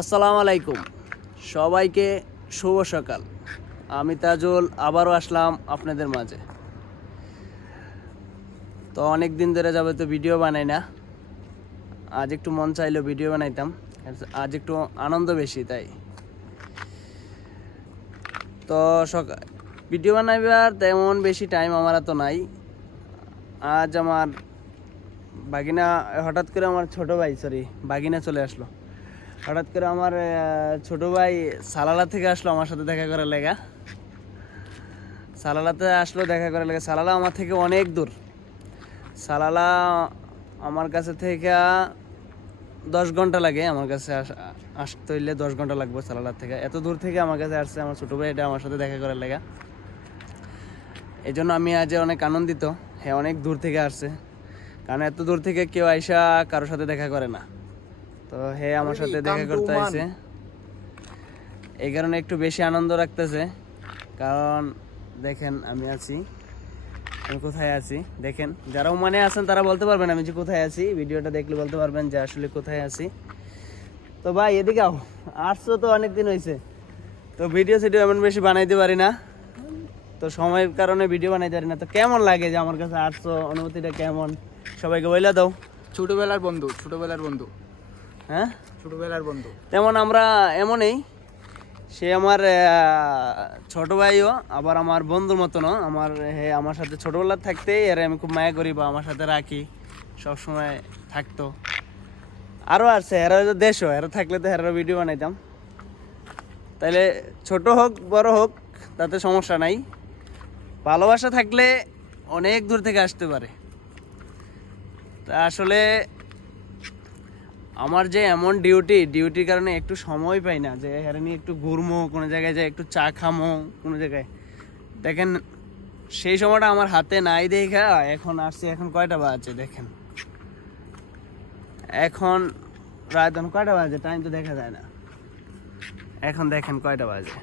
আসসালামু আলাইকুম, সবাইকে শুভ সকাল। আমি তাজুল আবারও আসলাম আপনাদের মাঝে। তো অনেক দিন ধরে যাবে তো ভিডিও বানাই না, আজ একটু মন চাইলো ভিডিও বানাইতাম। আজ একটু আনন্দ বেশি, তাই তো ভিডিও বানাইবার তেমন বেশি টাইম আমার তো নাই। আজ আমার বাগিনা হঠাৎ করে আমার বাগিনা চলে আসলো। হঠাৎ করে আমার ছোট ভাই সালালা থেকে আসলো আমার সাথে দেখা করার লেগা। সালালাতে আসলো দেখা করার লেগা। সালালা আমার থেকে অনেক দূর। সালালা আমার কাছে থেকে 10 ঘন্টা লাগে। আমার কাছে আসতে হইলে 10 ঘন্টা লাগবে সালালার থেকে। এত দূর থেকে আমার কাছে আসছে আমার ছোটো ভাই, এটা আমার সাথে দেখা করার লেগা। এই জন্য আমি আজ অনেক আনন্দিত। হ্যাঁ, অনেক দূর থেকে আসছে, কারণ এত দূর থেকে কেউ আইসা কারোর সাথে দেখা করে না। তো হ্যাঁ, আমার সাথে দেখা করতে আইছে, এই কারণে একটু বেশি আনন্দ রাখতেছে। কারণ দেখেন আমি কোথায় আছি। দেখেন, যারা ওমানে আছেন তারা বলতে পারবেন আমি যে কোথায় আছি। ভিডিওটা দেখলে বলতে পারবেন যে আসলে কোথায় আছি। তো ভাই এদিকে আসছো তো অনেকদিন হয়েছে, তো ভিডিও এমন বেশি বানাইতে পারি না, তো সময়ের কারণে ভিডিও বানাইতে পারি না। তো কেমন লাগে যে আমার কাছে আসছো, অনুভূতিটা কেমন সবাইকে বইলা দাও। ছোটবেলার বন্ধু হ্যাঁ, ছোটবেলার বন্ধু তেমন আমরা এমনই। সে আমার ছোট ভাইও, আবার আমার বন্ধুর মতনও। আমার সাথে ছোটবেলার থাকতেই এরা আমি খুব মায়া করি বা আমার সাথে রাখি, সবসময় থাকতো। আরও আছে, এরা দেশও, এরা থাকলে তো এরা ভিডিও বানাইতাম। তাইলে ছোট হোক বড় হোক তাতে সমস্যা নাই, ভালোবাসা থাকলে অনেক দূর থেকে আসতে পারে। তা আসলে আমার যে এমন ডিউটির কারণে একটু সময় পাই না যে হেরে নিয়ে একটু ঘুরমো, কোনো জায়গায় যাই একটু চা খামো কোনো জায়গায়। দেখেন, সেই সময়টা আমার হাতে নাই দেখা এখন আসছি। এখন কয়টা বাজে দেখেন, এখন রাত কয়টা বাজে, টাইম তো দেখা যায় না। এখন দেখেন কয়টা বাজে,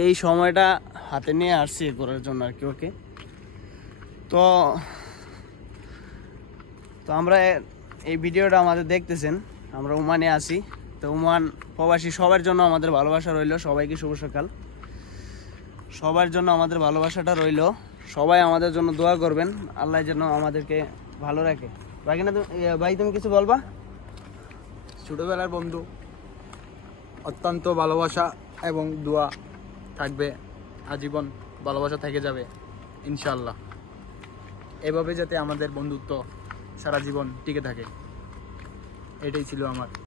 এই সময়টা হাতে নিয়ে আসছি করার জন্য আর কি। ওকে, তো আমরা এই ভিডিওটা আমাদের দেখতেছেন, আমরা ওমানে আছি। তো ওমান প্রবাসী সবার জন্য আমাদের ভালোবাসা রইল। সবাইকে শুভ সকাল। সবার জন্য আমাদের ভালোবাসাটা রইল। সবাই আমাদের জন্য দোয়া করবেন, আল্লাহ যেন আমাদেরকে ভালো রাখে। ভাই তুমি কিছু বলবা? ছোটবেলার বন্ধু, অত্যন্ত ভালোবাসা এবং দোয়া থাকবে আজীবন। ভালোবাসা থেকে যাবে ইনশাল্লাহ। এভাবে যাতে আমাদের বন্ধুত্ব সারা জীবন টিকে থাকে, এটাই ছিল আমার।